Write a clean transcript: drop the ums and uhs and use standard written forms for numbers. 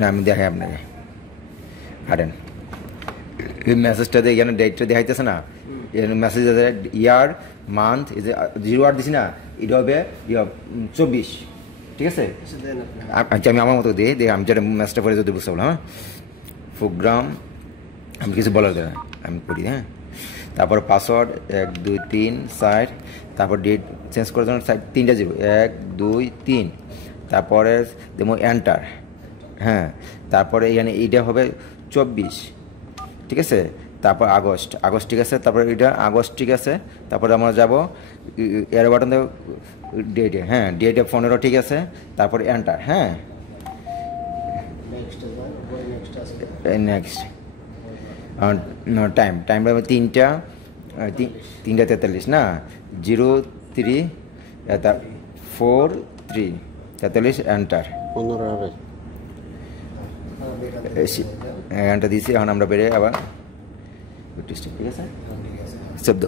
না আমি দেখাই আপনাকে কাটেন এই মেসেজটাতে এখানে ডেটটা দেখাইতেছে না মেসেজ আছে ইয়ার মান্থ এই যে 0 দিছি না এটা হবে 24 ঠিক আছে আচ্ছা আমি আমার মতো দিই আমি যেটা মেসেজটা পরে যদি বুঝতে পারলাম হ্যাঁ প্রোগ্রাম আমি কিছু বলার দেয় আমি করি হ্যাঁ তারপর পাসওয়ার্ড 1 2 3 4 তারপর ডেট চেঞ্জ করার জন্য 3টা 0 1 2 3 তারপরে দেবো এন্টার হ্যাঁ তারপরে এখানে এইটা হবে 24 ঠিক আছে তারপর আগস্ট ঠিক আছে তারপর এটা আগস্ট ঠিক আছে তারপরে আমরা যাব এর বাটন দেব ডেটে হ্যাঁ ডেটে 15 ঠিক আছে তারপর এন্টার হ্যাঁ নেক্সট টাইম 3টা 43 না 03 4 3 43 এন্টার 15 এন্টার দিয়েছি এখন আমরা বেড়ে আবার ঠিক আছে শব্দ